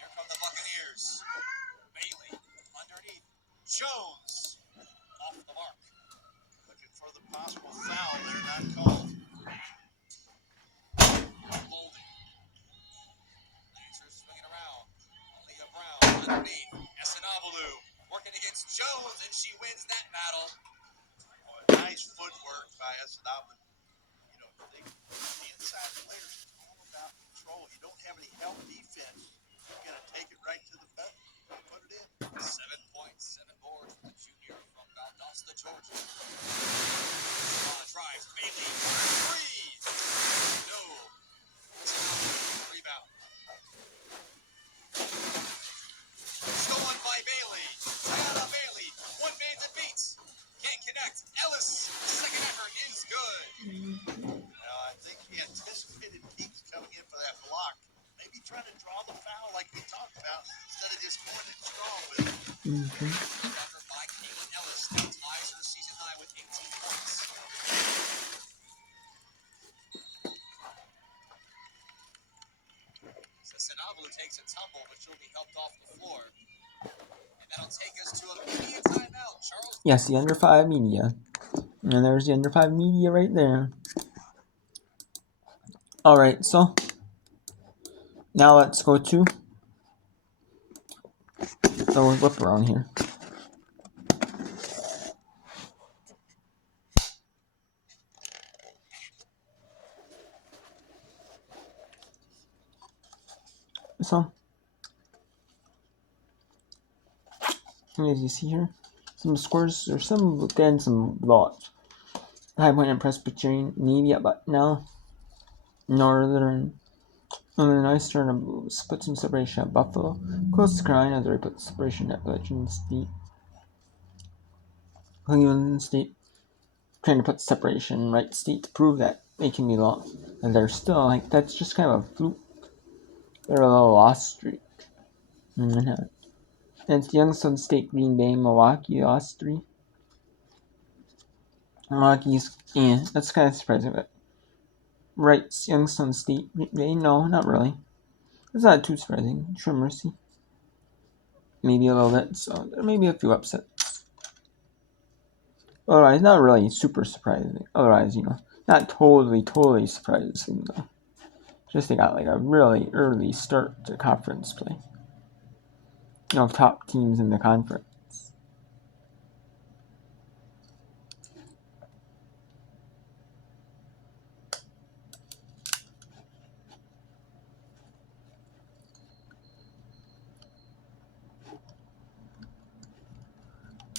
Here come the Buccaneers. Bailey underneath. Jones off the mark. Looking for the possible foul. They're not called. Holding. Lancers swinging around. Leah Brown underneath. Esanavalu working against Jones, and she wins that battle. Oh, nice footwork by Esanavalu. You know, the inside players, it's all about control. You don't have any help defense. You're going to take it right to the pet. Put it in. 7 points, 7 boards for the junior from Valdosta, Georgia. Drives Bailey for 3. No. Rebound. Stolen by Bailey. Diana Bailey. One man's and beats. Can't connect. Ellis. Second effort is good. Now, I think he anticipated Keats coming in for that block. Maybe trying to draw the foul like we talked about instead of just going in strong with it. Effort by Caitlin Ellis. Now ties her season high with 18 points. Sanavalu takes a tumble, but she'll be helped off the floor. And that'll take us to a media timeout. Charles. Yes, the under 5 media. And there's the under 5 media right there. Alright, so now let's go to the whip around here. So, as you see here, some scores or some again some blowouts. High Point and Presbyterian media, but now Northern Oyster put some separation at Buffalo. Coastal Carolina, they put separation at Legend State. Cleveland State trying to put separation in Wright State to prove that they can be lost. And they're still like that's just kind of a fluke. They're a little lost streak. And it's Youngstown State, Green Bay, Milwaukee lost 3. Milwaukee's that's kind of surprising, but Wright's Youngstown State, Green Bay, no, not really. It's not too surprising. True Mercy. Maybe a little bit, so there may be a few upsets. Otherwise, not really super surprising. Otherwise, not totally surprising though. Just they got like a really early start to conference play. Top teams in the conference.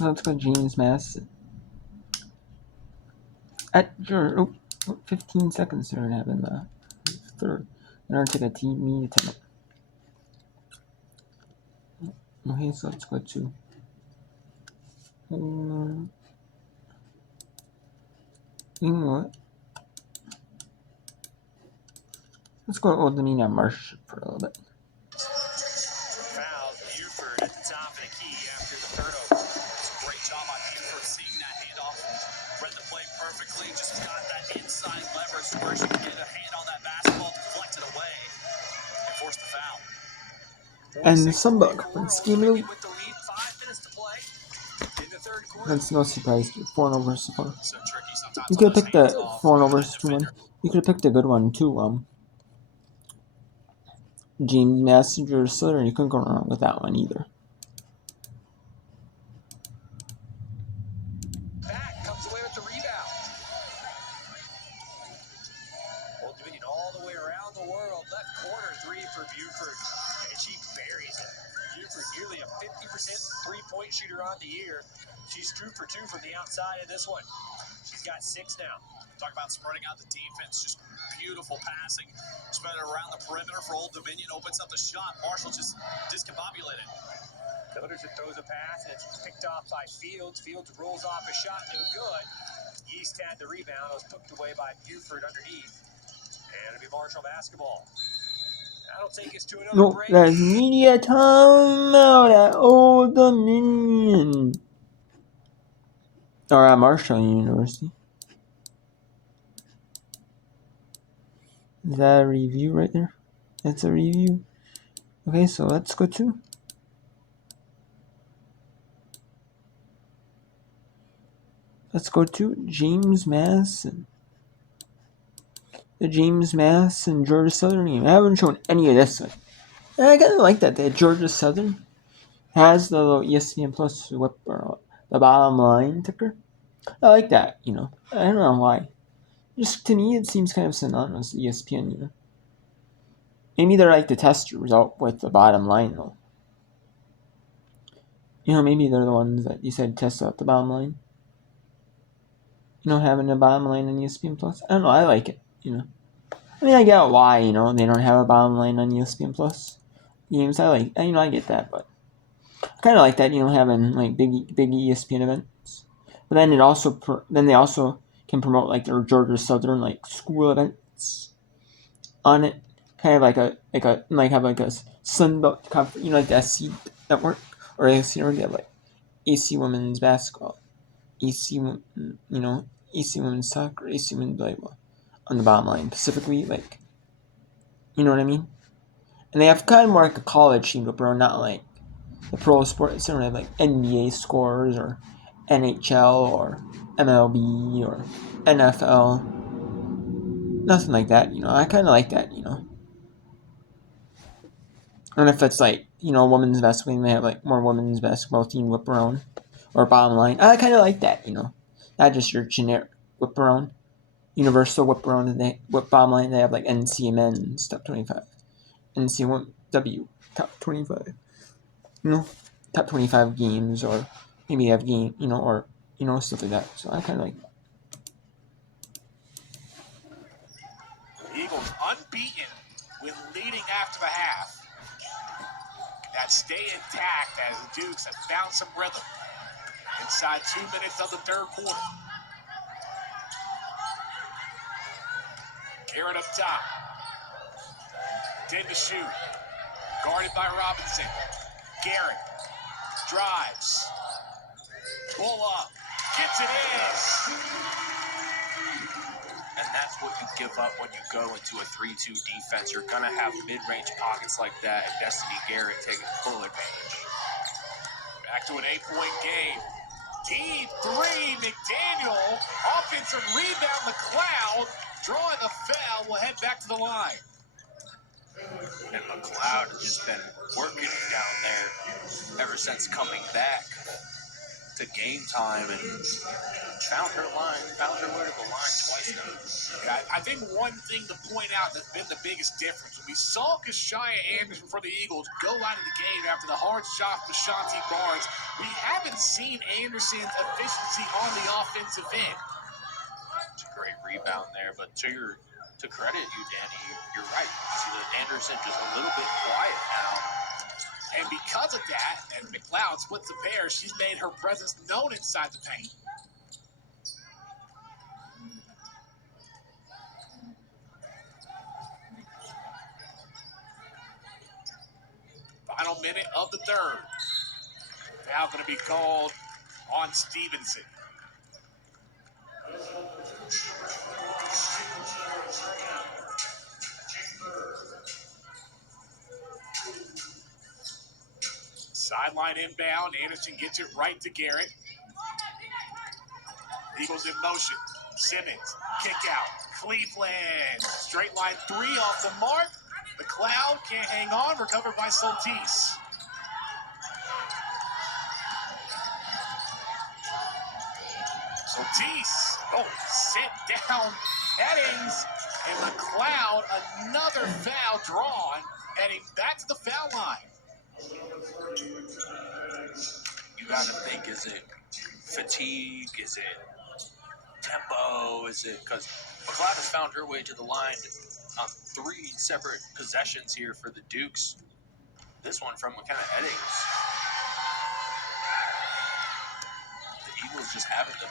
Let's go James Madison. At 15 seconds there to have in the third. In order to take a TV time. Okay, so let's go to England. Let's go Old Dominion Marsh for a little bit. Foul, Buford at the top of the key after the turnover. Great job on Buford seeing that handoff. Read the play perfectly, just got that inside leverage where she can get a hand on that basketball, deflect it away, and force the foul. And the Sunbelt Conference game really. That's no surprise. 4-0 so far. You could have picked the 4-0 2-1. You could have picked a good one too. James Messenger Slater. You couldn't go wrong with that one either. Back comes away with the rebound. Old Dominion all the way around the world. Left corner 3 for Buford, and she buries it. Buford nearly a 50% three-point shooter on the year. She's 2 for 2 from the outside in this one. She's got 6 now. Talk about spreading out the defense. Just beautiful passing. Spread it around the perimeter for Old Dominion. Opens up the shot. Marshall just discombobulated. Notice it throws a pass, and it's picked off by Fields. Fields rolls off a shot, no good. East had the rebound. It was hooked away by Buford underneath. And it'll be Marshall basketball. That'll take us to another break. There's media time out at Old Dominion. Or at Marshall University. Is that a review right there? That's a review. Okay, so let's go to James Madison. The James Madison Georgia Southern game. I haven't shown any of this one. And I kind of like that Georgia Southern has the little ESPN Plus whip or the bottom line ticker. I like that, I don't know why. Just to me, it seems kind of synonymous with ESPN, Maybe they're like the test result with the bottom line, though. Maybe they're the ones that you said test out the bottom line. Having a bottom line on ESPN Plus. I don't know. I like it. I mean, I get why. They don't have a bottom line on ESPN Plus games. I get that, but I kind of like that. Having like big ESPN events. But then they also can promote like their Georgia Southern like school events on it. Kind of have like a Sunbelt conference. Like the SC network or AC network. They have like AC women's basketball. AC women's soccer, AC women's volleyball on the bottom line. Specifically, like, you know what I mean? And they have kind of more like a college team, but not like the pro sports. They don't have like NBA scores or NHL or MLB or NFL. Nothing like that, I kind of like that, And if it's like, women's basketball, they have like more women's basketball team whip around or bottom line. I kind of like that, Not just your generic whip around. Universal whip around and they whip bottom line. They have like NCMN's top 25, NCW top 25, top 25 games, or maybe have game, or stuff like that. So I kind of like that. Eagles unbeaten when leading after the half. That stay intact as the Dukes have found some rhythm inside 2 minutes of the third quarter. Garrett up top. Did to shoot. Guarded by Robinson. Garrett drives. Pull up. Gets it in. And that's what you give up when you go into a 3-2 defense. You're going to have mid-range pockets like that, and Destiny Garrett taking full advantage. Back to an 8-point game. D3, McDaniel. Offensive rebound, McLeod. Drawing the foul. Will head back to the line. And McLeod has just been working down there ever since coming back to game time and found her way to the line twice now. Yeah, I think one thing to point out that's been the biggest difference, when we saw Kashaya Anderson for the Eagles go out of the game after the hard shot from Shanti Barnes, we haven't seen Anderson's efficiency on the offensive end. It's a great rebound there, but to credit you, Danny, you're right. You see that Anderson just a little bit quiet now. And because of that, as McLeod splits the pair, she's made her presence known inside the paint. Final minute of the third. Foul going to be called on Stevenson. Sideline inbound. Anderson gets it right to Garrett. Eagles in motion. Simmons, kick out. Cleveland, straight line three off the mark. McLeod can't hang on, recovered by Soltis. Soltis, sit down, Headings, and McLeod, another foul drawn, heading back to the foul line. You got to think, is it fatigue? Is it tempo? Is it because McLeod has found her way to the line on 3 separate possessions here for the Dukes. This one from McKenna Headings. The Eagles just having to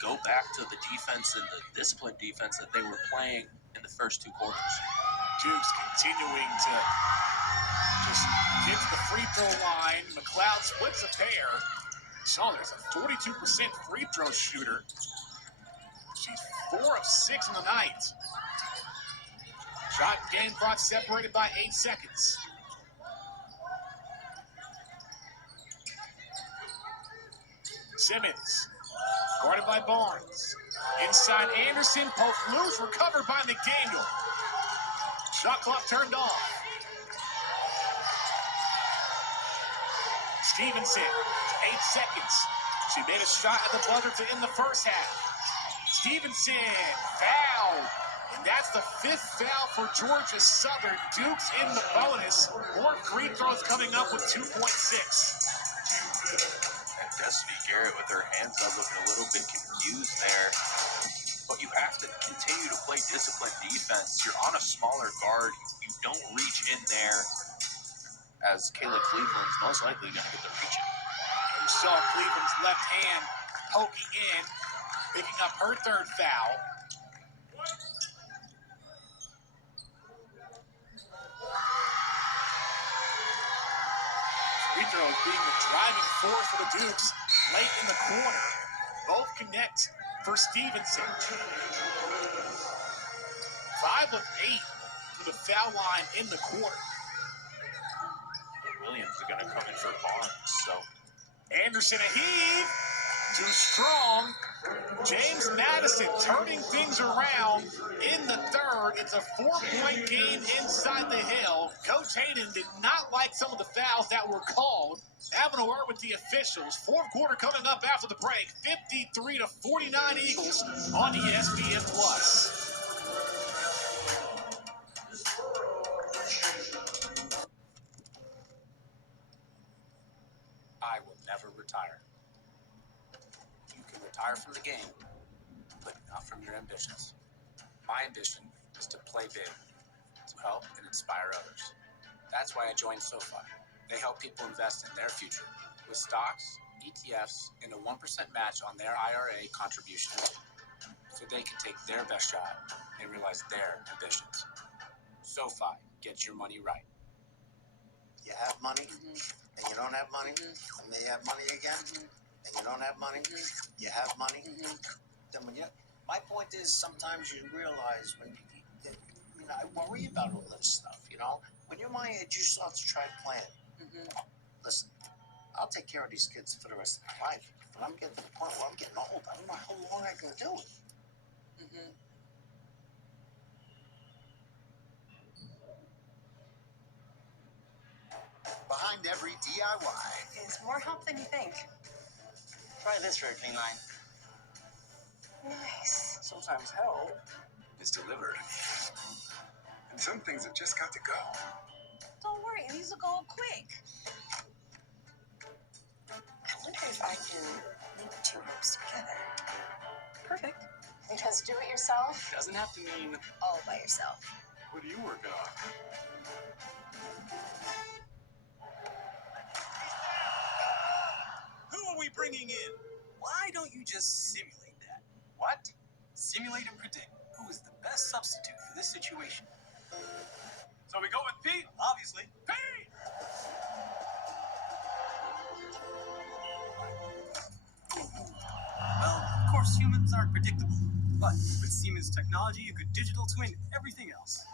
go back to the defense and the disciplined defense that they were playing in the first 2 quarters. Dukes continuing to just get to the free throw line. McLeod splits a pair. Saunders, a 42% free throw shooter. She's 4 of 6 in the night. Shot and game clock separated by 8 seconds. Simmons, guarded by Barnes. Inside Anderson, poke loose, recovered by McDaniel. Shot clock turned off. Stevenson, 8 seconds. She made a shot at the buzzer to end the first half. Stevenson, fouled. And that's the 5th foul for Georgia Southern. Duke's in the bonus. More free throws coming up with 2.6. And Destiny Garrett with her hands up looking a little bit confused there. But you have to continue to play disciplined defense. You're on a smaller guard. You don't reach in there, as Kayla Cleveland's most likely going to get the reach in. We saw Cleveland's left hand poking in, picking up her 3rd foul. Free throws being the driving force for the Dukes late in the corner. Both connect for Stevenson. 5 of 8 to the foul line in the quarter. Williams is going to come in for Barnes, so Anderson a heave. Too strong. James Madison turning things around in the 3rd. It's a 4-point game inside the Hill. Coach Hayden did not like some of the fouls that were called. Having a word with the officials. 4th quarter coming up after the break. 53-49 Eagles on ESPN+. I will never retire. You can retire from the game, but not from your ambitions. My ambition is to play big, to help and inspire others. That's why I joined SoFi. They help people invest in their future with stocks, ETFs, and a 1% match on their IRA contributions, so they can take their best shot and realize their ambitions. SoFi, get your money right. You have money, and you don't have money, and then you have money again, and you don't have money, you have money. Then when you, my point is, sometimes you realize when I worry about all this stuff. When you're my age, you start to try to plan. Listen, I'll take care of these kids for the rest of my life, but I'm getting to the point where I'm getting old. I don't know how long I can do it. Behind every DIY is more help than you think. Try this for a clean line. Nice. Sometimes help is delivered. And some things have just got to go. Don't worry, these will go quick. I wonder if I can link 2 ropes together. Perfect. Because do it yourself Doesn't have to mean all by yourself. What are you working on? Who are we bringing in? Why don't you just simulate that? What? Simulate and predict who is the best substitute for this situation. So we go with Pete, obviously. Pete! Well, of course, humans aren't predictable. But with Siemens technology, you could digital twin everything else.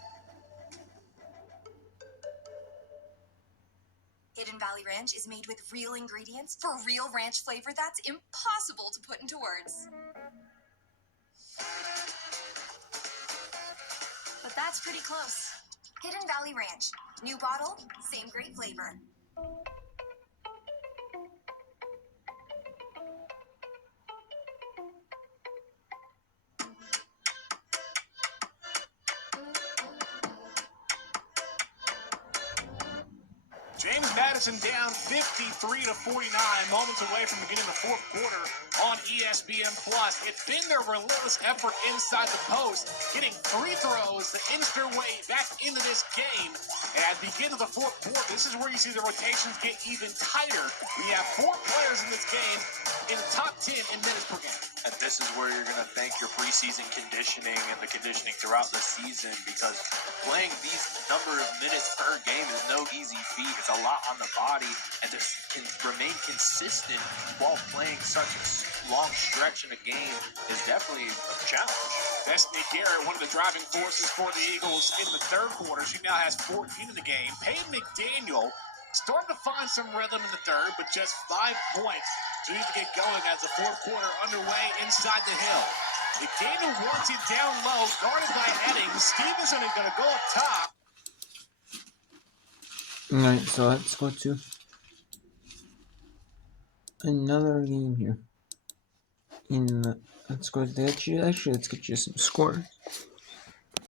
Hidden Valley Ranch is made with real ingredients for real ranch flavor that's impossible to put into words. But that's pretty close. Hidden Valley Ranch. New bottle, same great flavor. James Madison down 53-49, moments away from beginning the 4th quarter on ESPN+. It's been their relentless effort inside the post, getting free throws to inch their way back into this game. And at the beginning of the 4th quarter, this is where you see the rotations get even tighter. We have 4 players in this game in the top 10 in minutes per game. And this is is where you're going to thank your preseason conditioning and the conditioning throughout the season, because playing these number of minutes per game is no easy feat. It's a lot on the body, and to remain consistent while playing such a long stretch in a game is definitely a challenge. Destiny Garrett, one of the driving forces for the Eagles in the third quarter. She now has 14 in the game. Peyton McDaniel starting to find some rhythm in the third, but just 5 points. She needs to get going as the fourth quarter underway inside the hill. McDaniel wants it down low, guarded by Edding. Stevenson is going to go up top. Alright, so let's go to another game here. Let's go to let's get you some scores.